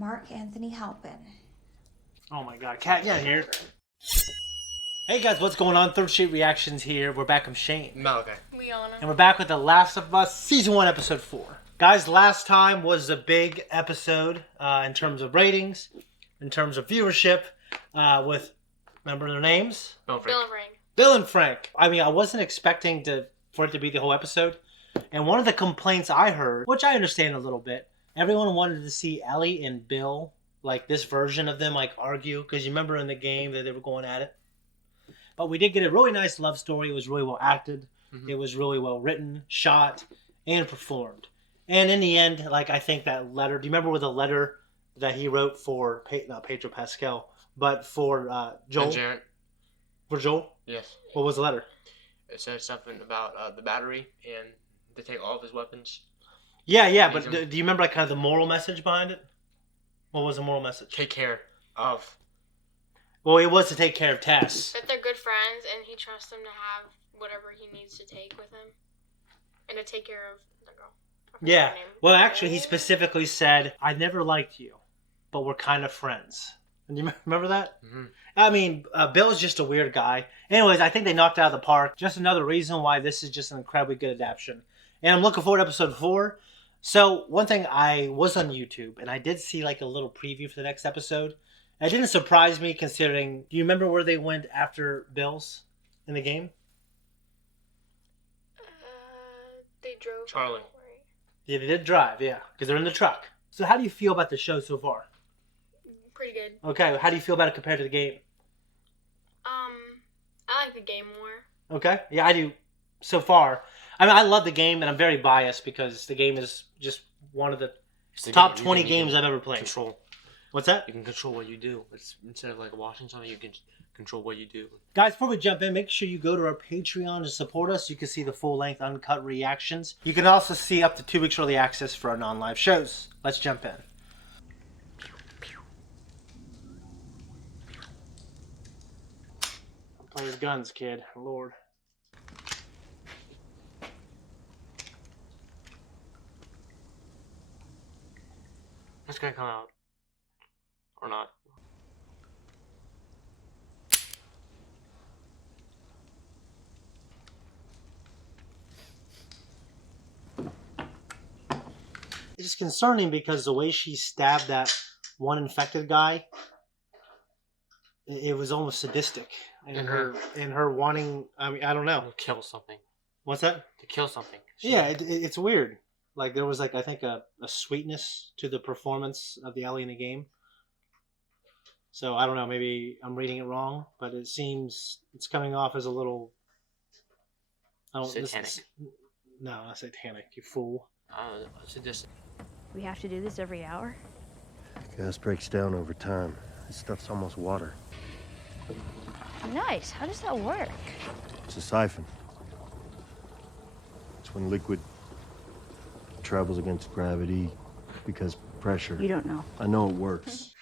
Mark Anthony Halpin. Oh my god, Cat, yeah, here. Hey guys, what's going on? Third Street Reactions here. We're back. I'm Shane. Malachi. Liana. And we're back with The Last of Us, Season 1, Episode 4. Guys, last time was a big episode in terms of ratings, in terms of viewership, with, remember their names? Bill and Frank. Bill and Frank. Bill and Frank. I mean, I wasn't expecting for it to be the whole episode. And one of the complaints I heard, which I understand a little bit, everyone wanted to see Ellie and Bill, like this version of them, like argue. Because you remember in the game that they were going at it. But we did get a really nice love story. It was really well acted. Mm-hmm. It was really well written, shot, and performed. And in the end, like I think that letter, do you remember with the letter that he wrote for, not Pedro Pascal, but for Joel? And Jared. For Joel? Yes. What was the letter? It said something about the battery and to take all of his weapons. Yeah, but do you remember like kind of the moral message behind it? What was the moral message? Take care of. Well, it was to take care of Tess. That they're good friends and he trusts them to have whatever he needs to take with him. And to take care of the girl. Yeah. Well, actually, he specifically said, I never liked you, but we're kind of friends. And you remember that? Mm-hmm. I mean, Bill's just a weird guy. Anyways, I think they knocked it out of the park. Just another reason why this is just an incredibly good adaptation. And I'm looking forward to episode 4. So, one thing, I was on YouTube, and I did see like a little preview for the next episode. It didn't surprise me considering, do you remember where they went after Bill's in the game? They drove. Charlie. Out, right? Yeah, they did drive, yeah, because they're in the truck. So how do you feel about the show so far? Pretty good. Okay, how do you feel about it compared to the game? I like the game more. Okay, yeah, I do so far. I mean, I love the game, and I'm very biased because the game is just one of the top 20 games I've ever played. Control. What's that? You can control what you do. It's instead of like watching something, you can control what you do. Guys, before we jump in, make sure you go to our Patreon to support us. You can see the full-length uncut reactions. You can also see up to 2 weeks early access for our non-live shows. Let's jump in. Play with guns, kid. Lord. It's gonna come out. Or not. It's concerning because the way she stabbed that one infected guy, it was almost sadistic. And her wanting, I mean, I don't know. To kill something. What's that? To kill something. Yeah, it's weird. Like, there was, like, I think a sweetness to the performance of the Ellie in the game. So, I don't know, maybe I'm reading it wrong, but it seems it's coming off as a little... Satanic. No, not satanic, you fool. Sadistic. We have to do this every hour? Gas breaks down over time. This stuff's almost water. Nice. How does that work? It's a siphon. It's when liquid travels against gravity because pressure. You don't know. I know it works.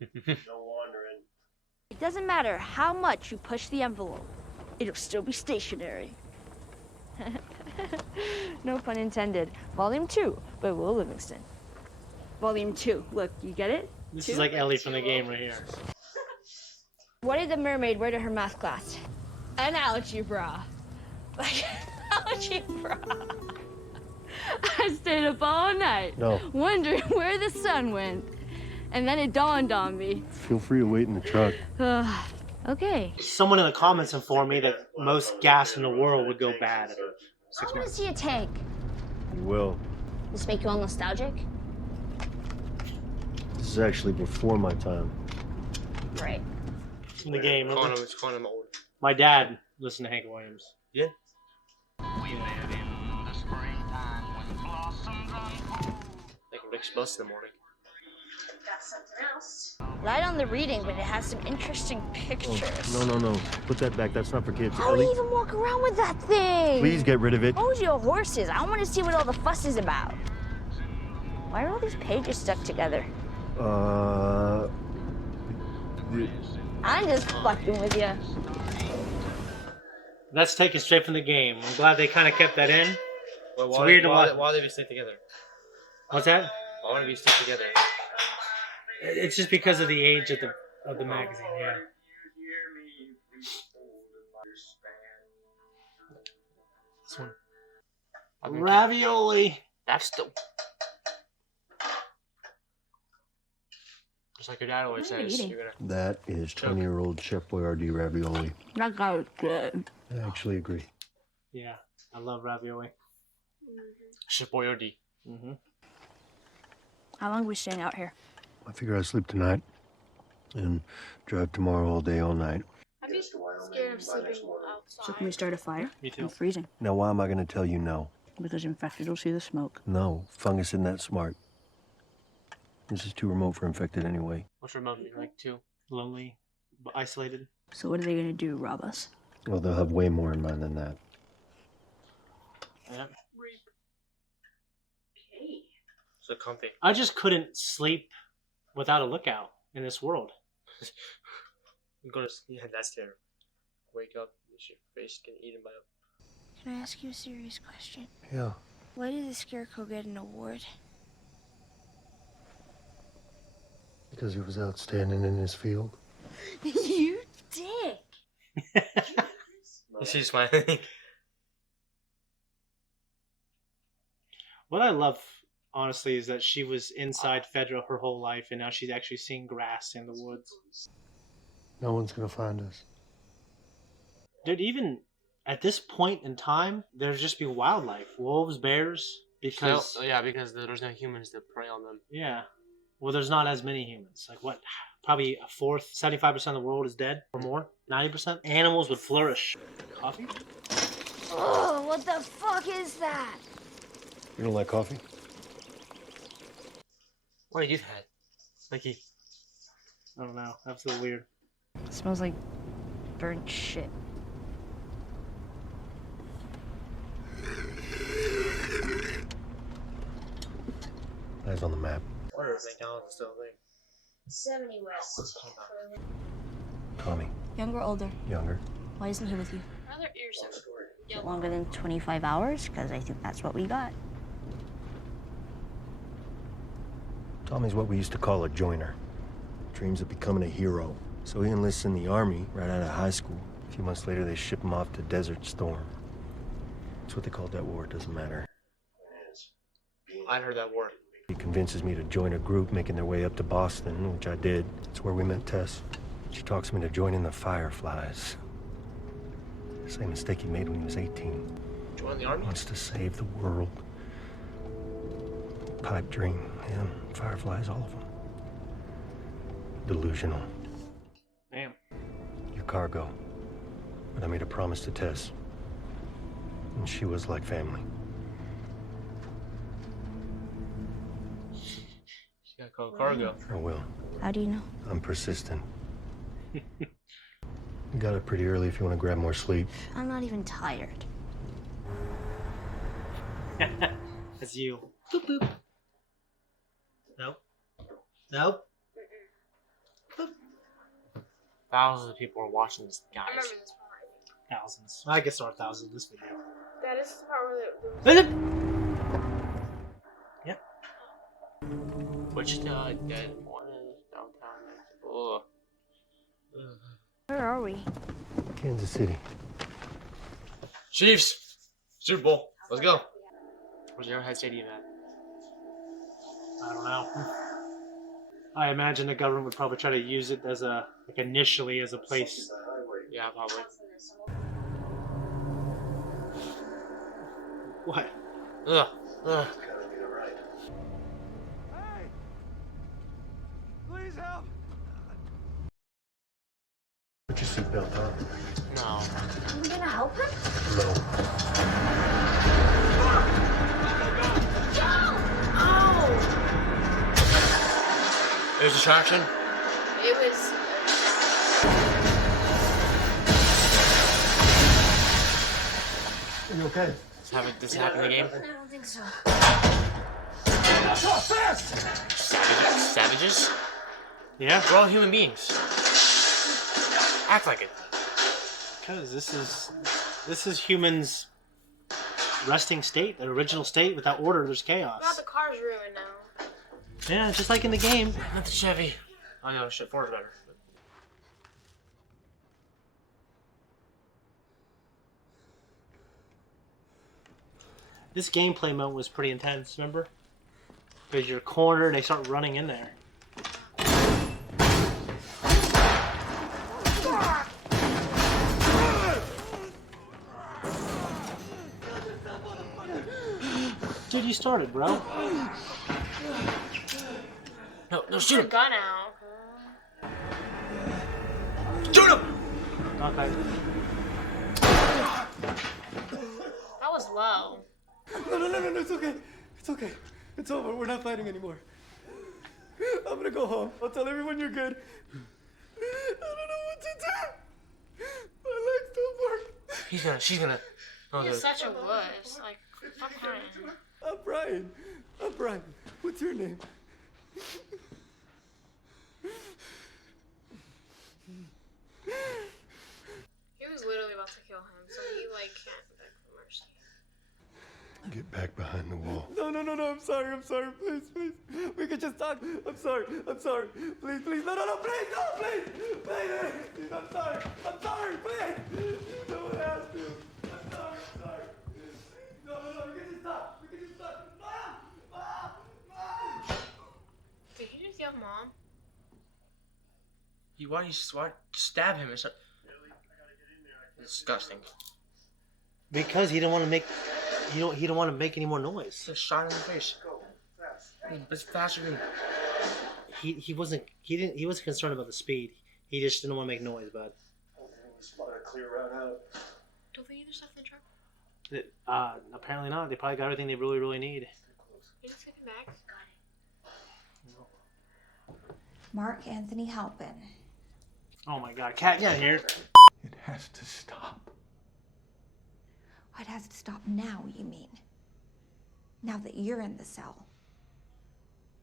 No wandering. It doesn't matter how much you push the envelope. It'll still be stationary. No pun intended. Volume 2 by Will Livingston. Volume 2. Look, you get it? This is like Ellie from the game right here. What did the mermaid wear to her math class? An algebra. Like, algebra. I stayed up all night, wondering where the sun went. And then it dawned on me. Feel free to wait in the truck. Okay. Someone in the comments informed me that most gas in the world would go bad after 6 I want to months. see a tank. You will. This make you all nostalgic? This is actually before my time. Right. In the game, remember? It's quantum old. My dad listened to Hank Williams. Yeah. We live in the springtime when blossoms unfold. Like Rick's bus in the morning. Got something else. Light on the reading, but it has some interesting pictures. Oh, no. Put that back. That's not for kids. How do Ellie, you even walk around with that thing? please get rid of it. Hold your horses. I want to see what all the fuss is about. Why are all these pages stuck together? I'm just fucking with you. That's taken straight from the game. I'm glad they kind of kept that in. Well, It's weird to watch. Why they be stick together? What's that? Why would they be stick together? It's just because of the age of the magazine. Yeah. This one. Ravioli. That's the. Just like your dad always What are you says, eating? you're gonna. That is 20-year-old Chef Boyardee ravioli. That guy was good. I actually agree. Yeah, I love ravioli. Chef Boyardee. Mm-hmm. How long are we staying out here? I figure I'll sleep tonight and drive tomorrow all day, all night. I'd be scared of sleeping outside. So can we start a fire? Me too. Mm. I'm freezing. Now, why am I going to tell you no? Because infected will see the smoke. No, fungus isn't that smart. This is too remote for infected anyway. What's remote mean? Like 2? Lonely, isolated. So what are they gonna do, rob us? Well, they'll have way more in mind than that. Yeah. So comfy. I just couldn't sleep without a lookout in this world. Go to sleep. Yeah, that's terrible. Wake up, and your face getting eaten by a. Can I ask you a serious question? Yeah. Why did the Scarecrow get an award? Because he was outstanding in his field. You dick! She's smiling. What I love, honestly, is that she was inside Federal her whole life, and now she's actually seeing grass in the woods. No one's going to find us. Dude, even at this point in time, there'd just be wildlife. Wolves, bears, because... Yeah, because there's no humans to prey on them. Yeah. Well, there's not as many humans. Like, what? Probably a fourth, 75% of the world is dead, or more? 90%? Animals would flourish. Coffee? Oh, what the fuck is that? You don't like coffee? What did you had? Like he. I don't know. That's a little weird. It smells like burnt shit. Eyes on the map. I wonder if McDonald's is still a thing. 70 West. Tommy. Younger or older? Younger. Why isn't he with you? Rather ears. Longer than 25 hours? Because I think that's what we got. Tommy's what we used to call a joiner. Dreams of becoming a hero. So he enlists in the army right out of high school. A few months later, they ship him off to Desert Storm. That's what they called that war. It doesn't matter. I'd heard that word. He convinces me to join a group making their way up to Boston, which I did. That's where we met Tess. She talks me to joining the Fireflies. Same mistake he made when he was 18. Join the army? Wants to save the world. Pipe dream, yeah. Fireflies, all of them. Delusional. Damn. Your cargo. But I made a promise to Tess. And she was like family. She got called cargo. I will. How do you know? I'm persistent. You got up pretty early if you want to grab more sleep. I'm not even tired. That's you. Boop, boop. Nope. Nope. Thousands of people are watching this, I remember guys. this part. Thousands. I guess there are thousands in this video. That is the part where the Yep. Which dead one is downtown? Ugh. Where are we? Kansas City. Chiefs! Super Bowl. Let's go. Where's your Arrowhead Stadium at? I don't know. I imagine the government would probably try to use it as a, like initially as a place. Yeah, probably. What? Ugh. Ugh. Put your seatbelt on. No. Are we gonna help him? No. There's a distraction. It was. You okay? This happened in the game. I don't think so. Savages? Yeah, We're all human beings. Act like it. because this is humans' resting state, their original state. Without order, there's chaos. Not the car's ruined now. Yeah, just like in the game. Not the Chevy. Oh no, shit, Ford's better. This gameplay mode was pretty intense, remember? Because you're cornered and they start running in there. Dude, you started, bro. No, shoot him! Gun out. Shoot him! Okay. That was low. No, it's okay. It's okay. It's over. We're not fighting anymore. I'm gonna go home. I'll tell everyone you're good. I don't know what to do. My legs don't work. She's gonna. Oh, You're dude. such a wuss. Like, stop crying. I'm Brian. What's your name? He was literally about to kill him, so he, like, can't beg for mercy. Get back behind the wall. No. I'm sorry. Please. We could just talk. I'm sorry. Please. No, please. I'm sorry, please. No one asked you. I'm sorry. No, we can just talk. Mom! Did he just yell mom? Why do you stab him? It's disgusting. Because he didn't want to make he don't want to make any more noise. Just shot him in the face. It's faster than. He wasn't concerned about the speed. He just didn't want to make noise, bud. Don't they need their stuff in the truck? Apparently not. They probably got everything they really, really need. You just get him back? Mark Anthony Halpin. Oh my God, Cat, get here. It has to stop. It has to stop now, you mean? Now that you're in the cell.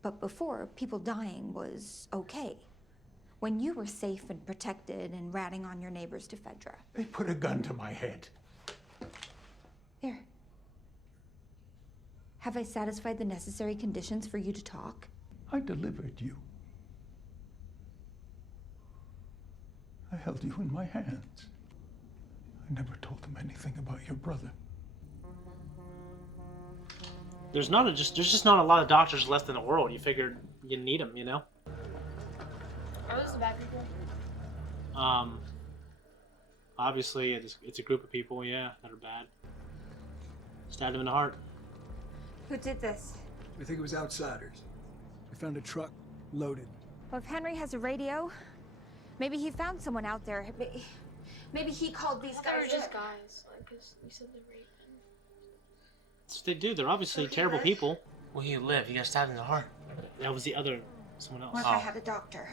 But before, people dying was okay. When you were safe and protected and ratting on your neighbors to Fedra. They put a gun to my head. There. Have I satisfied the necessary conditions for you to talk? I delivered you. I held you in my hands. I never told them anything about your brother. There's just not a lot of doctors left in the world. You figured you need them, you know? Are those the bad people? Obviously it's a group of people, yeah, that are bad. Stabbed him in the heart. Who did this? We think it was outsiders. We found a truck loaded. Well, if Henry has a radio, maybe he found someone out there. Maybe he called these They were guys. just guys, like, because you said they raped him. That's what they do. They're obviously terrible people. Well, he lived. He got stabbed in the heart. That was someone else. What if I had a doctor?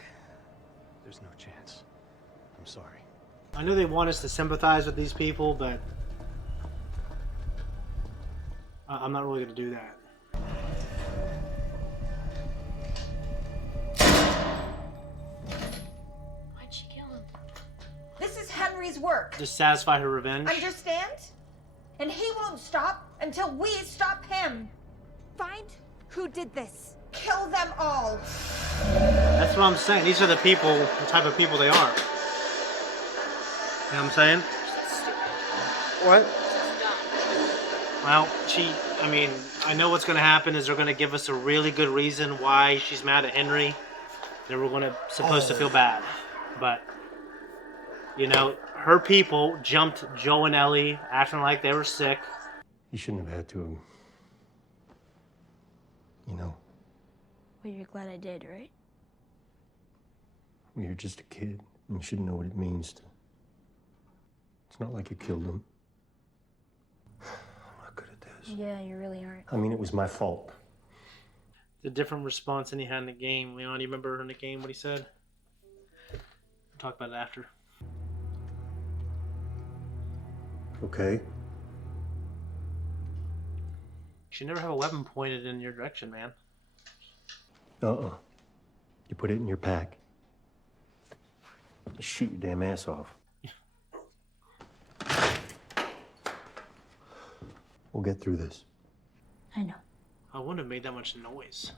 There's no chance. I'm sorry. I know they want us to sympathize with these people, but I'm not really going to do that. Why'd she kill him? This is Henry's work. Just satisfy her revenge. Understand? And he won't stop until we stop him. Find who did this. Kill them all. That's what I'm saying. These are the people, the type of people they are. You know what I'm saying? What? Well, I know what's going to happen is they're going to give us a really good reason why she's mad at Henry. Then we're supposed to feel bad. But, you know, her people jumped Joe and Ellie, acting like they were sick. You shouldn't have had to. You know, Well, you're glad I did, right? when you're just a kid, you should know what it means to. It's not like you killed him. I'm not good at this. Yeah, you really aren't. I mean, it was my fault. The different response than he had in the game. Leon, you remember in the game what he said? We'll talk about it after. Okay. You should never have a weapon pointed in your direction, man. You put it in your pack. You shoot your damn ass off. We'll get through this. I know. I wouldn't have made that much noise.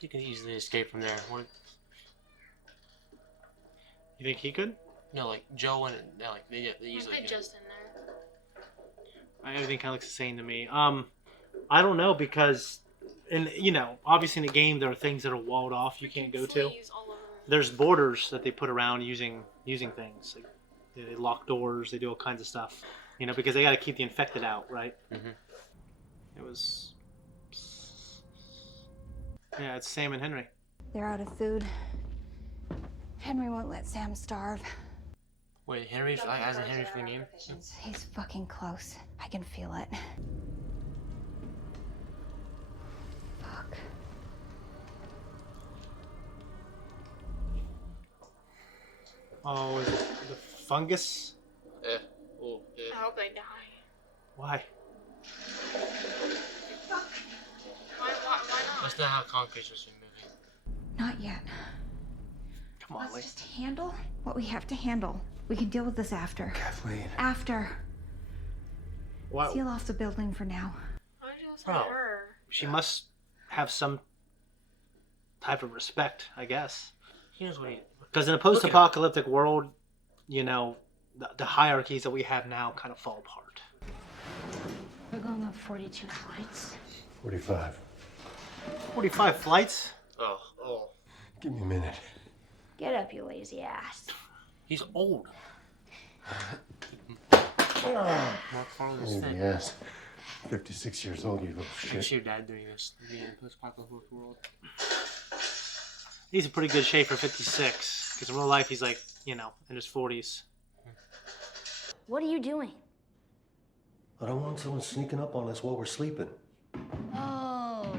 You can easily escape from there. What? You think he could? No, like Joe and like they easily Put can. Justin there. Everything kind of looks the same to me. I don't know because, obviously in the game there are things that are walled off you can't go to. Fleas all over. There's borders that they put around using things. Like, they lock doors. They do all kinds of stuff. Because they got to keep the infected out, right? Mm-hmm. It was. Yeah, it's Sam and Henry. They're out of food. Henry won't let Sam starve. Wait, Henry's as in Henry from the game? He's fucking close. I can feel it. Fuck. Oh, is it the fungus? Oh, I hope they die. Why? Why not? That's not how Conquer's been moving. Not yet. Come on, Let's Lee. just handle what we have to handle. We can deal with this after. Kathleen. After. Why? Seal off the building for now. Why did you listen Bro. to her? She must have some type of respect, I guess. He knows what he. Because in a post-apocalyptic world, the hierarchies that we have now kind of fall apart. We're going up 42 flights. 45. 45 flights? Oh. Give me a minute. Get up, you lazy ass. He's old. Mark Farley's Lazy fit. ass. 56 years old, you little I can see shit. your dad doing this. Being in a post-apocalyptic world. He's in pretty good shape for 56. Because in real life, he's like, in his 40s. What are you doing? I don't want someone sneaking up on us while we're sleeping. Oh,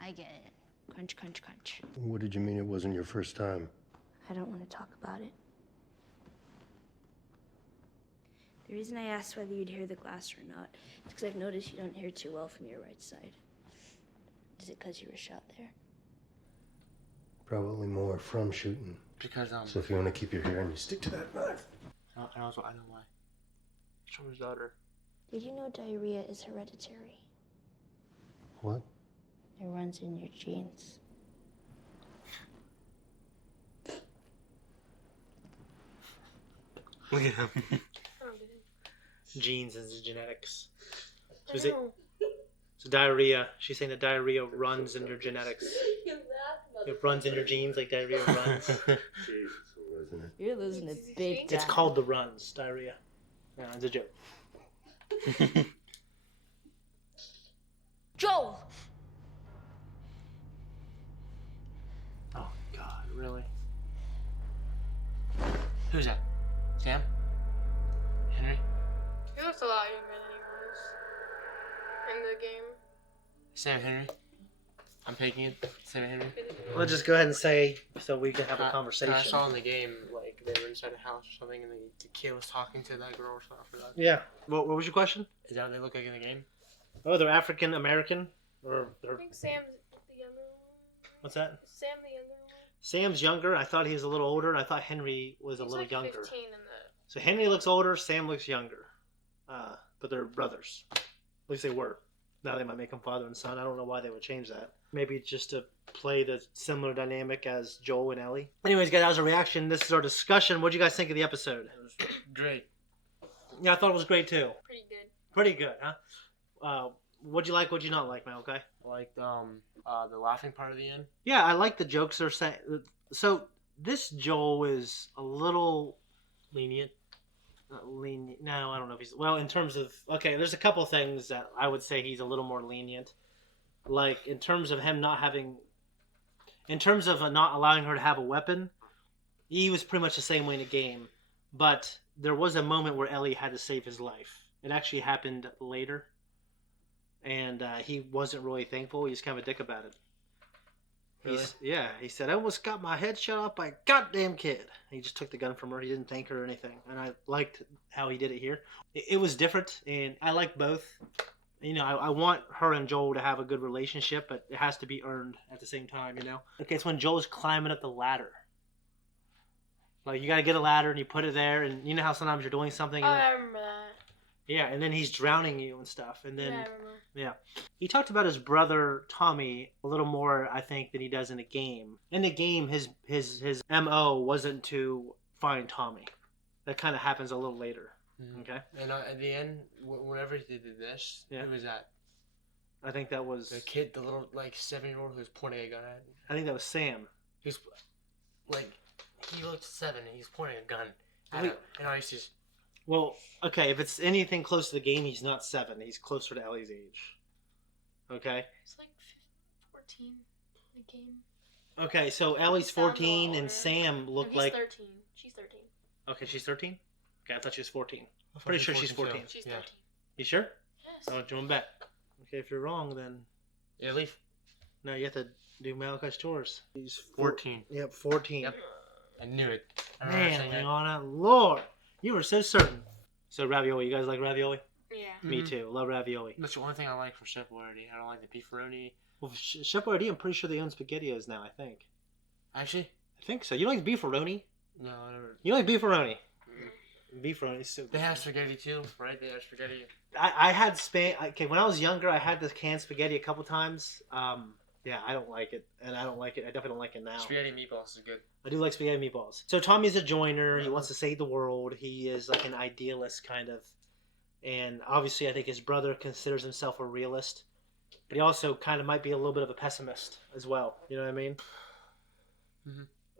I get it. Crunch, crunch, crunch. What did you mean it wasn't your first time? I don't want to talk about it. The reason I asked whether you'd hear the glass or not is because I've noticed you don't hear too well from your right side. Is it because you were shot there? Probably more from shooting. Because So if you want to keep your hair and you stick to that knife. and also I know why. It's from his daughter. Did you know diarrhea is hereditary? What? It runs in your genes. Look at him. I don't get it. Genes and genetics. I know. So diarrhea. She's saying that diarrhea runs in your genetics. It runs in your genes like diarrhea runs. Jesus, wasn't it? You're losing a big time. It's called the runs, diarrhea. No, it's a joke. Joel! Oh, God, really? Who's that? Sam? Henry? He looks a lot younger than he was in the game. Sam and Henry? I'm taking it. Sam and Henry? Let's just go ahead and say so we can have a I conversation. saw in the game, like, they were inside a house or something, and the kid was talking to that girl or something. I forgot. Yeah. What was your question? Is that what they look like in the game? Oh, they're African American? Or I they're... think Sam's the younger one. What's that? Sam the younger one. Sam's younger. I thought he was a little older, and I thought Henry was a He's little like younger. 15 in the... So Henry looks older, Sam looks younger. But they're brothers. At least they were. Now they might make them father and son. I don't know why they would change that. Maybe just to play the similar dynamic as Joel and Ellie. Anyways, guys, that was a reaction. This is our discussion. What did you guys think of the episode? It was great. Yeah, I thought it was great too. Pretty good. Pretty good, huh? What'd you like? What'd you not like, man? Okay. I liked the laughing part of the end. Yeah, I like the jokes they're saying. So this Joel is a little Lenient. lenient. No, I don't know if he's well in terms of. Okay, there's a couple things that I would say he's a little more lenient. Like in terms of him not having, in terms of not allowing her to have a weapon, he was pretty much the same way in the game. But there was a moment where Ellie had to save his life. It actually happened later, and he wasn't really thankful. He was kind of a dick about it. Really? He said, I almost got my head shot off by a goddamn kid. He just took the gun from her. He didn't thank her or anything. And I liked how he did it here. It was different, and I like both. You know, I want her and Joel to have a good relationship, but it has to be earned at the same time, you know? Okay, it's when Joel's climbing up the ladder. Like, you gotta get a ladder, and you put it there, and you know how sometimes you're doing something, and I remember that. Yeah, and then he's drowning you and stuff. And then, Yeah, I remember. yeah. He talked about his brother, Tommy, a little more, I think, than he does in the game. In the game, his MO wasn't to find Tommy. That kind of happens a little later. Okay? And at the end, whenever he did this, who was that? I think that was... The kid, the little, like, 7-year-old who was pointing a gun at him. I think that was Sam. He's, like, he looked 7 and he's pointing a gun at him. And I just... Well, okay, if it's anything close to the game, he's not 7. He's closer to Ellie's age. Okay? He's like 14 in the game. Okay, so Ellie's 14 and Sam look like... 13. She's 13. Okay, she's 13? Okay, I thought she was 14. I'm pretty sure she's 14. She's 13. You sure? Yes. Oh, do you want to bet? Okay, if you're wrong, then... Yeah, leave. No, you have to do Malachi's chores. He's 14. Yep, 14. Yep. I knew it. Man, Leona, Lord, you were so certain. So ravioli, you guys like ravioli? Yeah. Me too. Love ravioli. That's the only thing I like from Chef Boyardee. I don't like the beefaroni. Well, Chef Boyardee, I'm pretty sure they own SpaghettiOs now. I think. Actually, I think so. You don't like beefaroni? no, I never. You like beefaroni? Beefaroni's so good. They have spaghetti too, right? They have spaghetti. I had okay, when I was younger, I had this canned spaghetti a couple times. Yeah, I don't like it, and I don't like it. I definitely don't like it now. Spaghetti meatballs is good. I do like spaghetti meatballs. So Tommy's a joiner. He wants to save the world. He is like an idealist kind of, and obviously I think his brother considers himself a realist, but he also kind of might be a little bit of a pessimist as well. You know what I mean?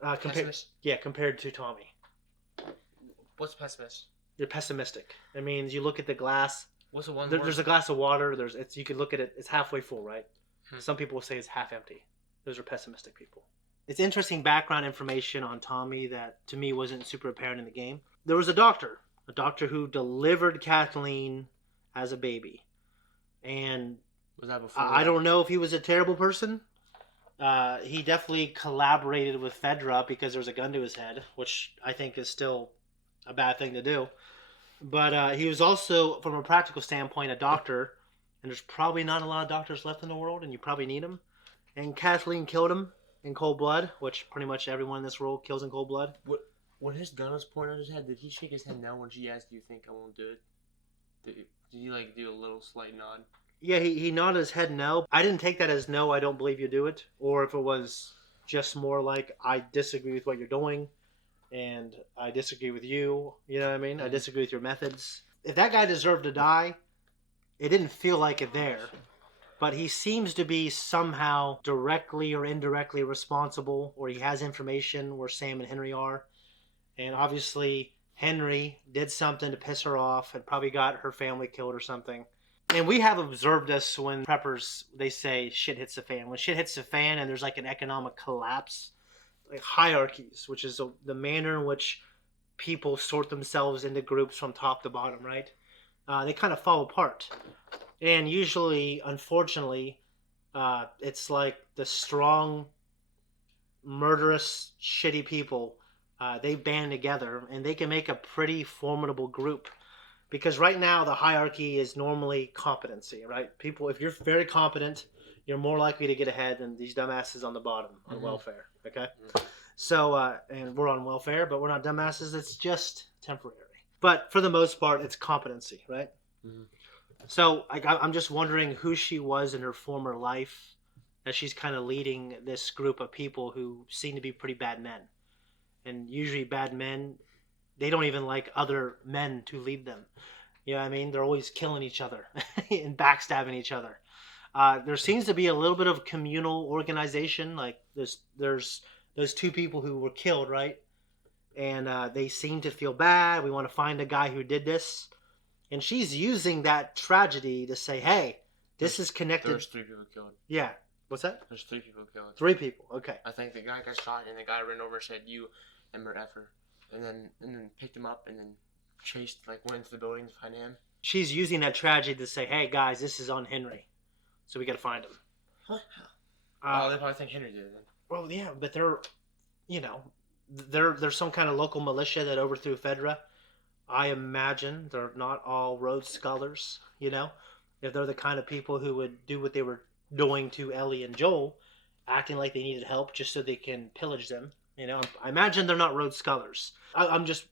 Pessimist? Yeah, compared to Tommy. What's pessimist? You're pessimistic. It means you look at the glass. What's the one? There's a glass of water. You could look at it. It's halfway full, right? Some people will say it's half empty. Those are pessimistic people. It's interesting background information on Tommy that to me wasn't super apparent in the game. There was a doctor who delivered Kathleen as a baby, and was that before? I don't know if he was a terrible person. He definitely collaborated with Fedra because there was a gun to his head, which I think is still a bad thing to do. But he was also, from a practical standpoint, a doctor. And there's probably not a lot of doctors left in the world, and you probably need them. And Kathleen killed him in cold blood, which pretty much everyone in this world kills in cold blood. When his gun was pointed at his head, did he shake his head no when she asked, "Do you think I won't do it?" Did he like do a little slight nod? Yeah, he nodded his head no. I didn't take that as no, I don't believe you do it. Or if it was just more like, I disagree with what you're doing, and I disagree with you. You know what I mean? I disagree with your methods. If that guy deserved to die, it didn't feel like it there, but he seems to be somehow directly or indirectly responsible, or he has information where Sam and Henry are. And obviously, Henry did something to piss her off and probably got her family killed or something. And we have observed this when preppers, they say shit hits the fan. When shit hits the fan and there's like an economic collapse, like hierarchies, which is the manner in which people sort themselves into groups from top to bottom, right? They kind of fall apart. And usually, unfortunately, it's like the strong, murderous, shitty people, they band together and they can make a pretty formidable group. Because right now, the hierarchy is normally competency, right? People, if you're very competent, you're more likely to get ahead than these dumbasses on the bottom on welfare, okay? So, and we're on welfare, but we're not dumbasses. It's just temporary. But for the most part, it's competency, right? So I'm just wondering who she was in her former life, as she's kind of leading this group of people who seem to be pretty bad men. And usually bad men, they don't even like other men to lead them. You know what I mean? They're always killing each other and backstabbing each other. There seems to be a little bit of communal organization. Like there's those two people who were killed, right? And they seem to feel bad. We want to find a guy who did this. And she's using that tragedy to say, hey, this is connected. There's 3 people killed. Yeah. What's that? There's 3 people killed. 3 people. Okay. I think the guy got shot, and the guy ran over and said, "You and your effer," and then picked him up and then chased, like went into the building to find him. She's using that tragedy to say, hey guys, this is on Henry, so we got to find him. Huh? They probably think Henry did it. Then. Well, yeah, but they're, they're some kind of local militia that overthrew Fedra. I imagine they're not all Rhodes Scholars, if they're the kind of people who would do what they were doing to Ellie and Joel, acting like they needed help just so they can pillage them, You know, I imagine they're not Rhodes Scholars. I'm just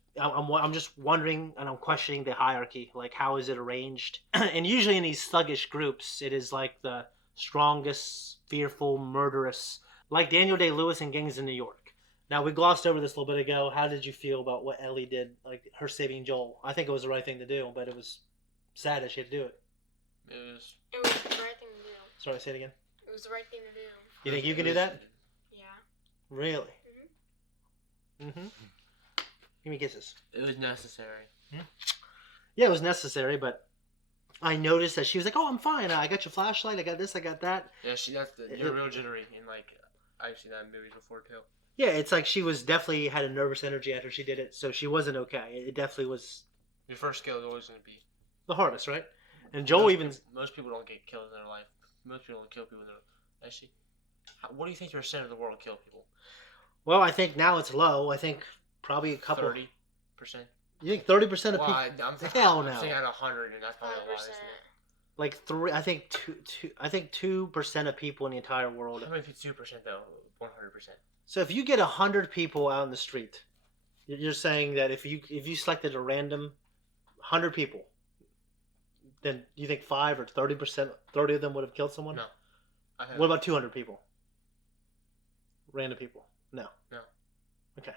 wondering, and I'm questioning the hierarchy. Like, how is it arranged? And usually in these thuggish groups, it is like the strongest, fearful, murderous, like Daniel Day-Lewis in Gangs in New York. Now, we glossed over this a little bit ago. How did you feel about what Ellie did, like her saving Joel? I think it was the right thing to do, but it was sad that she had to do it. It was the right thing to do. Sorry, say it again. It was the right thing to do. You think you can do that? Yeah. Really? Mm-hmm. Give me kisses. It was necessary. Yeah, it was necessary, but I noticed that she was like, "Oh, I'm fine. I got your flashlight. I got this. I got that." Yeah, you're real jittery, and like I've seen that in movies before too. Yeah, it's like she was definitely had a nervous energy after she did it, so she wasn't okay. It definitely was. Your first kill is always going to be the hardest, right? And Joel most people don't get killed in their life. Most people don't kill people in their life. Actually, what do you think the percent of the world kill people? Well, I think now it's low. I think probably a couple. 30%. You think 30% of people? I'm Hell no. I'm thinking at 100, and that's probably a lot, isn't it? Like three. I think 2% of people in the entire world. How many 2% though? 100%. So if you get 100 people out in the street, you're saying that if you selected a random 100 people, then you think 5 or 30%, 30 of them would have killed someone? No. What about 200 people? Random people? No. Okay.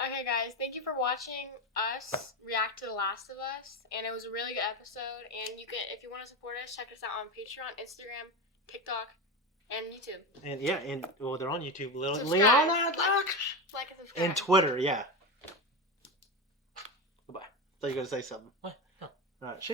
Okay, guys, thank you for watching us react to The Last of Us, and it was a really good episode. And you can, if you want to support us, check us out on Patreon, Instagram, TikTok, and YouTube. And yeah, and well, they're on YouTube. Subscribe. Leona, like and subscribe. and Twitter, yeah. Bye. I thought you were gonna say something. What? No. All right.